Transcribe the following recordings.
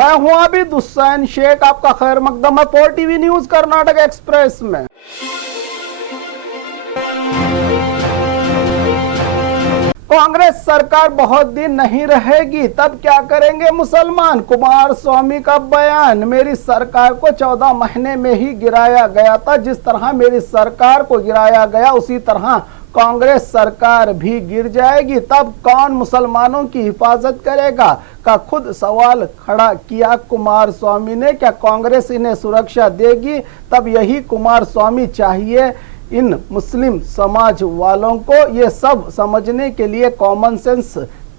मैं हूं आबिद हुसैन शेख, आपका खैर मकदम है 4 टीवी न्यूज कर्नाटक एक्सप्रेस में। कांग्रेस सरकार बहुत दिन नहीं रहेगी, तब क्या करेंगे मुसलमान? कुमार स्वामी का बयान। मेरी सरकार को 14 महीने में ही गिराया गया था। जिस तरह मेरी सरकार को गिराया गया उसी तरह कांग्रेस सरकार भी गिर जाएगी। तब कौन मुसलमानों की हिफाजत करेगा का खुद सवाल खड़ा किया कुमार स्वामी ने। क्या कांग्रेस इन्हें सुरक्षा देगी? तब यही कुमार स्वामी चाहिए इन मुस्लिम समाज वालों को। ये सब समझने के लिए कॉमन सेंस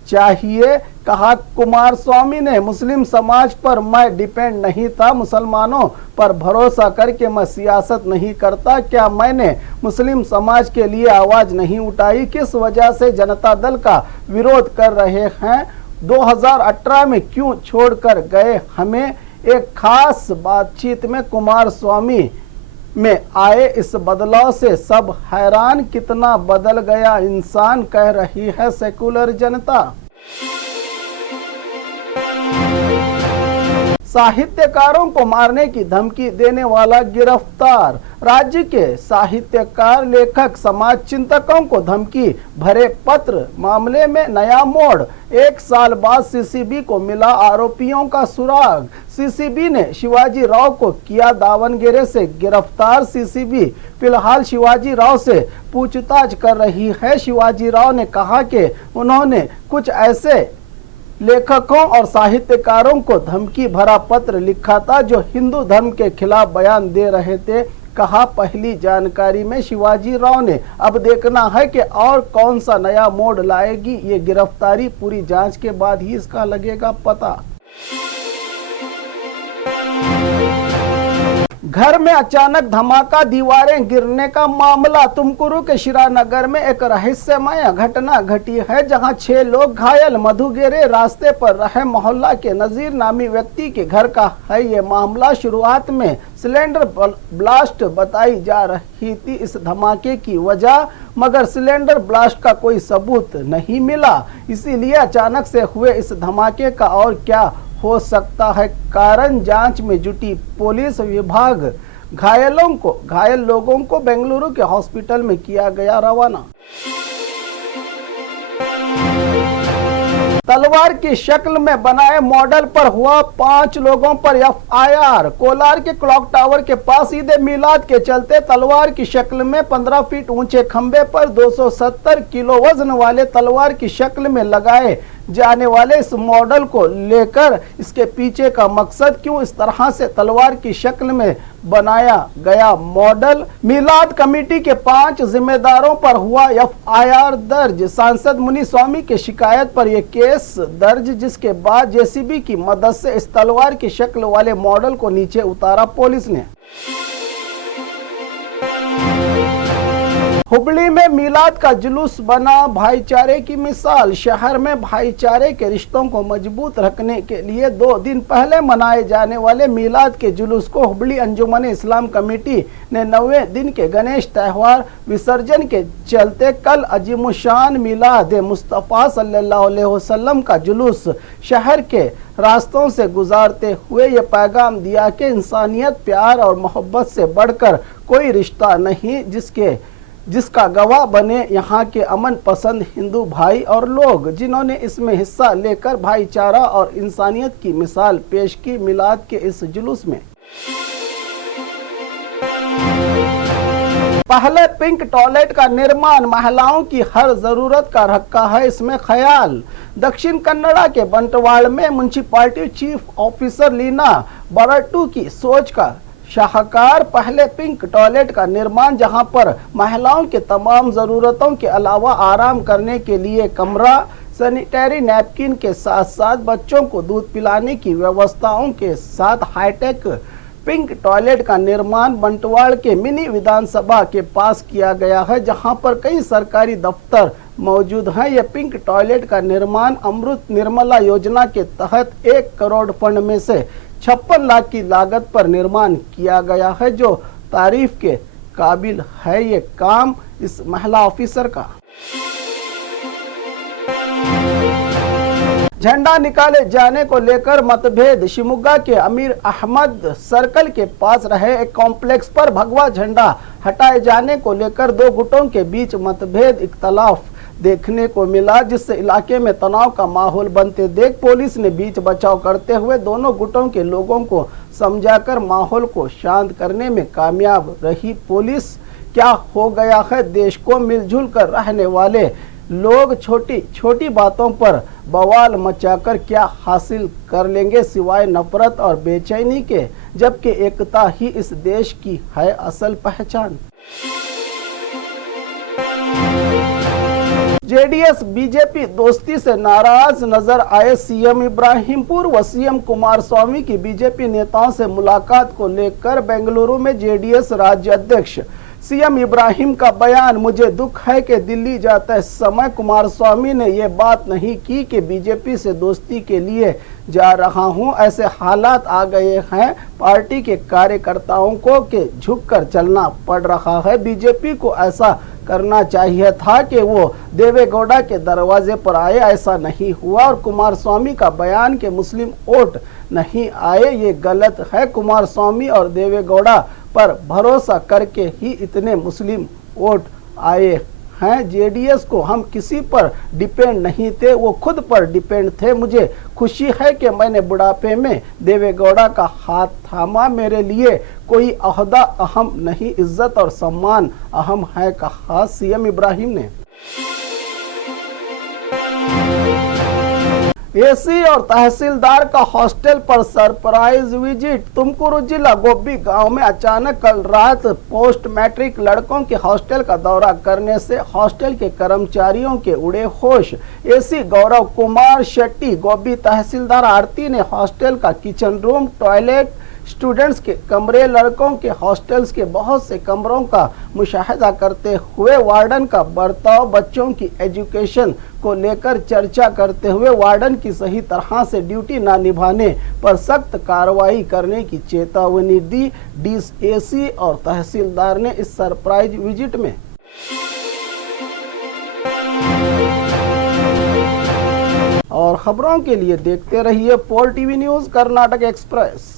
चाहिए, कहा कुमार स्वामी ने। मुस्लिम समाज पर मैं डिपेंड नहीं था, मुसलमानों पर भरोसा करके मैं सियासत नहीं करता। क्या मैंने मुस्लिम समाज के लिए आवाज नहीं उठाई? किस वजह से जनता दल का विरोध कर रहे हैं? 2018 में क्यों छोड़कर गए हमें? एक खास बातचीत में कुमार स्वामी में आए इस बदलाव से सब हैरान। कितना बदल गया इंसान, कह रही है सेकुलर जनता। साहित्यकारों को मारने की धमकी देने वाला गिरफ्तार। राज्य के साहित्यकार, लेखक, समाज चिंतकों को धमकी भरे पत्र मामले में नया मोड़। 1 साल बाद सीसीबी को मिला आरोपियों का सुराग। सीसीबी ने शिवाजी राव को किया दावनगेरे से गिरफ्तार। सीसीबी फिलहाल शिवाजी राव से पूछताछ कर रही है। शिवाजी राव ने कहा कि उन्होंने कुछ ऐसे लेखकों और साहित्यकारों को धमकी भरा पत्र लिखा था जो हिंदू धर्म के खिलाफ बयान दे रहे थे। कहा, पहली जानकारी में शिवाजी राव ने। अब देखना है कि और कौन सा नया मोड़ लाएगी ये गिरफ्तारी। पूरी जांच के बाद ही इसका लगेगा पता। घर में अचानक धमाका, दीवारें गिरने का मामला। तुमकुरू के शिरानगर में एक रहस्यमय घटना घटी है जहां 6 लोग घायल। मधुगेरे रास्ते पर रहे मोहल्ला के नजीर नामी व्यक्ति के घर का है ये मामला। शुरुआत में सिलेंडर ब्लास्ट बताई जा रही थी इस धमाके की वजह, मगर सिलेंडर ब्लास्ट का कोई सबूत नहीं मिला। इसीलिए अचानक से हुए इस धमाके का और क्या हो सकता है कारण, जांच में जुटी पुलिस विभाग। घायल लोगों को बेंगलुरु के हॉस्पिटल में किया गया रवाना। तलवार की शक्ल में बनाए मॉडल पर हुआ 5 लोगों पर एफआईआर। कोलार के क्लॉक टावर के पास ईद मिलाद के चलते तलवार की शक्ल में 15 फीट ऊंचे खंबे पर 270 किलो वजन वाले तलवार की शक्ल में लगाए जाने वाले इस मॉडल को लेकर इसके पीछे का मकसद, क्यों इस तरह से तलवार की शक्ल में बनाया गया मॉडल। मिलाद कमेटी के 5 जिम्मेदारों पर हुआ एफआईआर दर्ज। सांसद मुनिस्वामी की शिकायत पर यह केस दर्ज, जिसके बाद जेसीबी की मदद से इस तलवार की शक्ल वाले मॉडल को नीचे उतारा पुलिस ने। हुबली में मिलाद का जुलूस बना भाईचारे की मिसाल। शहर में भाईचारे के रिश्तों को मजबूत रखने के लिए 2 दिन पहले मनाए जाने वाले मिलाद के जुलूस को हुबली अंजुमन इस्लाम कमेटी ने 9वें दिन के गणेश त्योहार विसर्जन के चलते कल अजीमुशान मिलाद मुस्तफ़ा सल्लल्लाहु अलैहि वसल्लम का जुलूस शहर के रास्तों से गुजारते हुए ये पैगाम दिया कि इंसानियत, प्यार और मोहब्बत से बढ़कर कोई रिश्ता नहीं, जिसका गवाह बने यहाँ के अमन पसंद हिंदू भाई और लोग, जिन्होंने इसमें हिस्सा लेकर भाईचारा और इंसानियत की मिसाल पेश की। मिलाद के इस जुलूस में पहले पिंक टॉयलेट का निर्माण, महिलाओं की हर जरूरत का रखा है इसमें ख्याल। दक्षिण कन्नड़ा के बंटवाड़ में म्युनिसिपैलिटी चीफ ऑफिसर लीना बरटू की सोच का शाहकार पहले पिंक टॉयलेट का निर्माण, जहां पर महिलाओं के तमाम जरूरतों के अलावा आराम करने के लिए कमरा, सैनिटरी नैपकिन के साथ साथ बच्चों को दूध पिलाने की व्यवस्थाओं के साथ हाईटेक पिंक टॉयलेट का निर्माण बंटवाड़ के मिनी विधानसभा के पास किया गया है, जहां पर कई सरकारी दफ्तर मौजूद हैं। यह पिंक टॉयलेट का निर्माण अमृत निर्मला योजना के तहत 1 करोड़ फंड में से 56 लाख की लागत पर निर्माण किया गया है, जो तारीफ के काबिल है ये काम इस महिला ऑफिसर का। झंडा निकाले जाने को लेकर मतभेद। शिवमोगा के अमीर अहमद सर्कल के पास रहे एक कॉम्प्लेक्स पर भगवा झंडा हटाए जाने को लेकर दो गुटों के बीच मतभेद इख्तलाफ देखने को मिला, जिससे इलाके में तनाव का माहौल बनते देख पुलिस ने बीच बचाव करते हुए दोनों गुटों के लोगों को समझाकर माहौल को शांत करने में कामयाब रही। पुलिस क्या हो गया है, देश को मिलजुल कर रहने वाले लोग छोटी छोटी बातों पर बवाल मचाकर क्या हासिल कर लेंगे सिवाय नफरत और बेचैनी के, जबकि एकता ही इस देश की है असल पहचान। जेडीएस बीजेपी दोस्ती से नाराज नजर आए सीएम इब्राहिम। पूर्व सीएम कुमारस्वामी की बीजेपी नेताओं से मुलाकात को लेकर बेंगलुरु में जेडीएस राज्य अध्यक्ष सीएम इब्राहिम का बयान। मुझे दुख है कि दिल्ली जाते समय कुमारस्वामी ने ये बात नहीं की कि बीजेपी से दोस्ती के लिए जा रहा हूं। ऐसे हालात आ गए हैं, पार्टी के कार्यकर्ताओं को के झुककर चलना पड़ रहा है। बीजेपी को ऐसा करना चाहिए था कि वो देवेगौड़ा के दरवाजे पर आए, ऐसा नहीं हुआ। और कुमारस्वामी का बयान के मुस्लिम वोट नहीं आए, ये गलत है। कुमारस्वामी और देवेगौड़ा पर भरोसा करके ही इतने मुस्लिम वोट आए हैं। जेडीएस को हम किसी पर डिपेंड नहीं थे, वो खुद पर डिपेंड थे। मुझे खुशी है कि मैंने बुढ़ापे में देवेगौड़ा का हाथ थामा। मेरे लिए कोई ओहदा अहम नहीं, इज्जत और सम्मान अहम है, कहा सीएम इब्राहिम ने। एसी और तहसीलदार का हॉस्टल पर सरप्राइज विजिट। तुमकुरू जिला गोब्बी गांव में अचानक कल रात पोस्ट मैट्रिक लड़कों के हॉस्टल का दौरा करने से हॉस्टल के कर्मचारियों के उड़े होश। एसी गौरव कुमार शेट्टी, गोब्बी तहसीलदार आरती ने हॉस्टल का किचन रूम, टॉयलेट, स्टूडेंट्स के कमरे, लड़कों के हॉस्टल्स के बहुत से कमरों का मुशाहिदा करते हुए वार्डन का बर्ताव, बच्चों की एजुकेशन को लेकर चर्चा करते हुए वार्डन की सही तरह से ड्यूटी न निभाने पर सख्त कार्रवाई करने की चेतावनी दी। डीएसी और तहसीलदार ने इस सरप्राइज विजिट में और खबरों के लिए देखते रहिए पोल टीवी न्यूज़ कर्नाटक एक्सप्रेस।